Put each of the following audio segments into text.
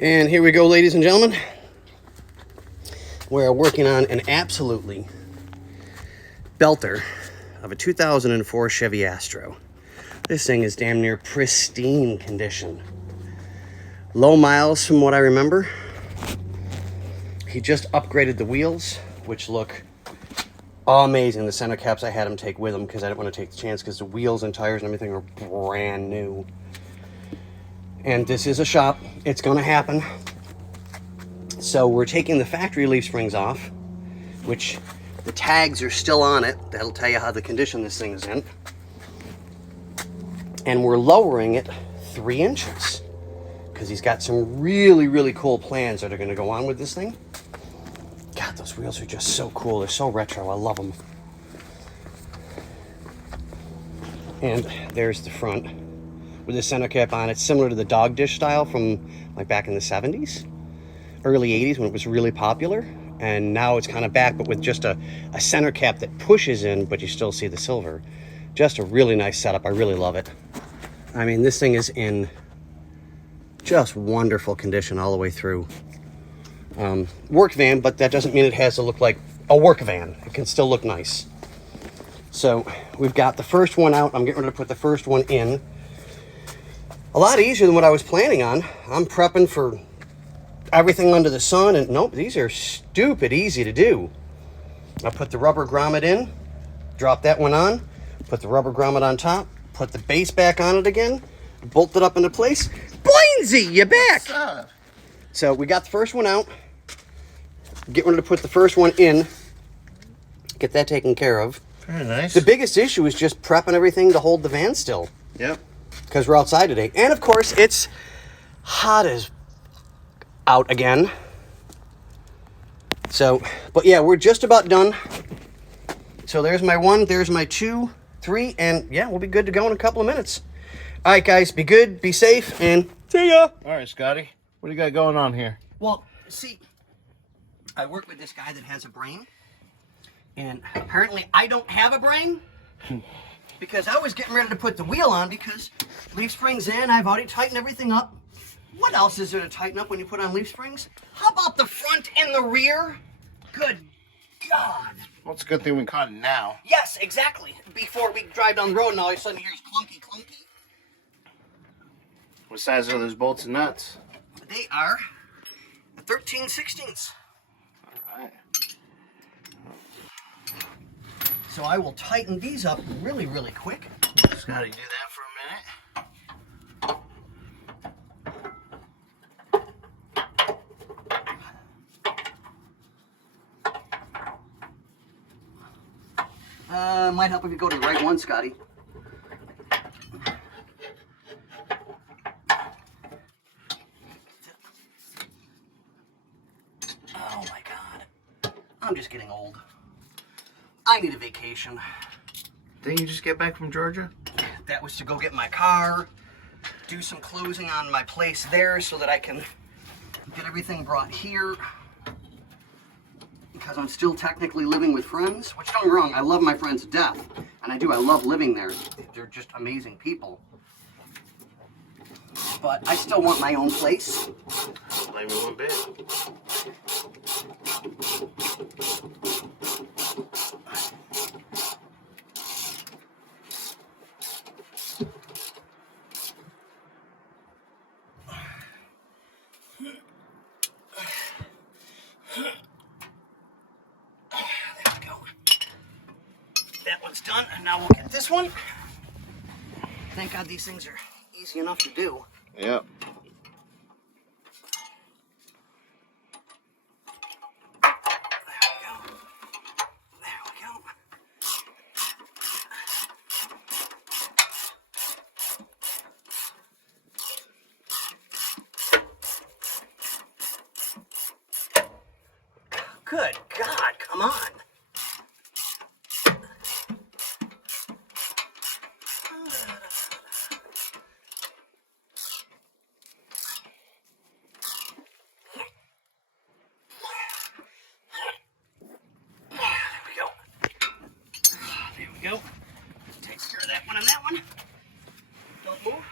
And here we go, ladies and gentlemen. We're working on an absolutely belter of a 2004 Chevy Astro. This thing is damn near pristine condition. Low miles from what I remember. He just upgraded the wheels, which look amazing. The center caps I had him take with him because I didn't want to take the chance because the wheels and tires and everything are brand new. And this is a shop. It's going to happen. So we're taking the factory leaf springs off, which the tags are still on it. That'll tell you how the condition this thing is in. And we're lowering it 3 inches because he's got some really, really cool plans that are going to go on with this thing. God, those wheels are just so cool. They're so retro. I love them. And there's the front with the center cap on. It's similar to the dog dish style from like back in the 70s, early 80s when it was really popular. And now it's kind of back, but with just a center cap that pushes in, but you still see the silver. Just a really nice setup. I really love it. I mean, this thing is in just wonderful condition all the way through. Work van, but that doesn't mean it has to look like a work van. It can still look nice. So we've got the first one out. I'm getting ready to put the first one in. A lot easier than what I was planning on. I'm prepping for everything under the sun, and nope, these are stupid easy to do. I put the rubber grommet in, drop that one on, put the rubber grommet on top, put the base back on it again, bolt it up into place. Blainsy, you back! So we got the first one out. Get ready to put the first one in. Get that taken care of. Very nice. The biggest issue is just prepping everything to hold the van still. Yep. Because we're outside today. And of course, it's hot as out again. So, but yeah, we're just about done. So there's my 1, there's my 2, 3, and yeah, we'll be good to go in a couple of minutes. All right, guys, be good, be safe, and see ya. All right, Scotty. What do you got going on here? Well, see, I work with this guy that has a brain, and apparently I don't have a brain because I was getting ready to put the wheel on because leaf springs in, I've already tightened everything up. What else is there to tighten up when you put on leaf springs? How about the front and the rear? Good God. Well, it's a good thing we caught it now. Yes, exactly. Before we drive down the road and all of a sudden here's clunky, clunky. What size are those bolts and nuts? They are 13/16. All right. So I will tighten these up really, really quick. Scotty, do that for a minute. Might help if you go to the right one, Scotty. Oh my God. I'm just getting old. I need a vacation. Didn't you just get back from Georgia? That was to go get my car, do some closing on my place there so that I can get everything brought here. Because I'm still technically living with friends, which don't get me wrong, I love my friends to death. And I do, I love living there. They're just amazing people. But I still want my own place. Blame me one bit. That one's done, and now we'll get this one. Thank God these things are easy enough to do. Yep. There we go. There we go. Good God, come on. Go. Takes care of that one and that one. Don't move.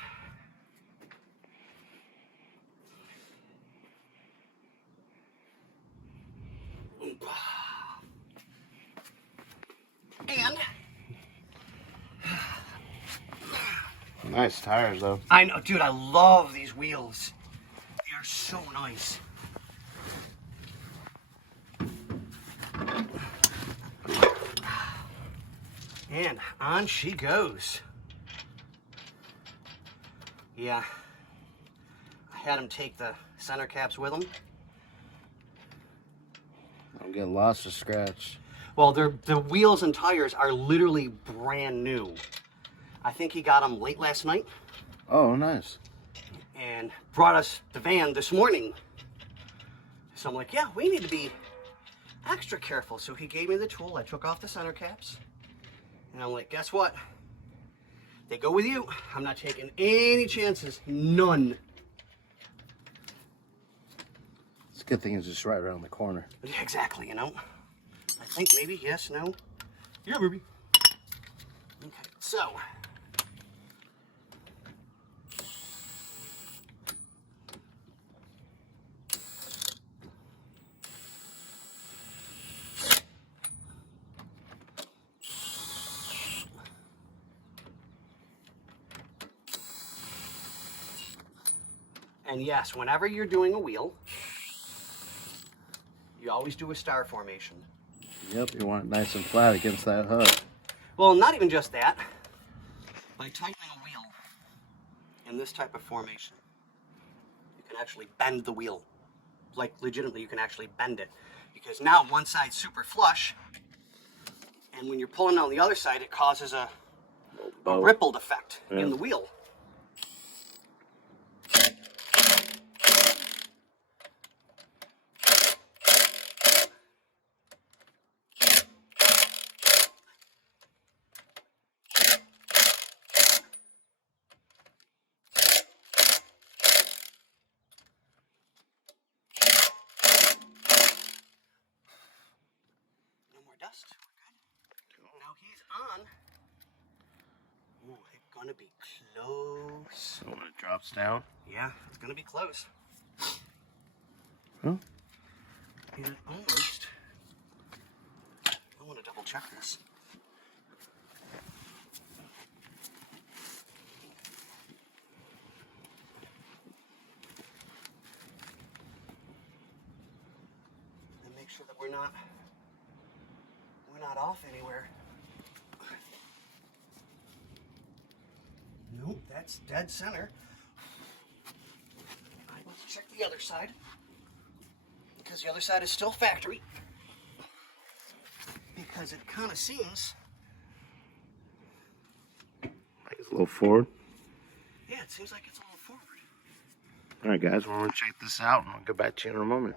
Nice tires, though. I know, dude, I love these wheels. They are so nice. And on she goes. Yeah. I had him take the center caps with him. Don't get lost or scratched. Well, the wheels and tires are literally brand new. I think he got them late last night. Oh, nice. And brought us the van this morning. So I'm like, yeah, we need to be extra careful. So he gave me the tool. I took off the center caps. And I'm like, guess what? They go with you. I'm not taking any chances. None. It's a good thing it's just right around the corner. Yeah, exactly, you know. I think maybe, yes, no. Yeah, Ruby. Okay, so. And yes, whenever you're doing a wheel, you always do a star formation. Yep, you want it nice and flat against that hood. Well, not even just that. By tightening a wheel in this type of formation, you can actually bend the wheel. Like, legitimately, you can actually bend it. Because now one side's super flush, and when you're pulling on the other side, it causes a rippled effect in the wheel. Dust. We're good. Now he's on. Ooh, it's gonna be close. So when it drops down? Yeah, it's gonna be close. Huh? And almost. I want to double check this. And make sure that we're not off anywhere. Nope, that's dead center. All right, let's check the other side. Because the other side is still factory. Because it kind of seems... Like it's a little forward? Yeah, it seems like it's a little forward. Alright guys, we're going to check this out and I'll get back to you in a moment.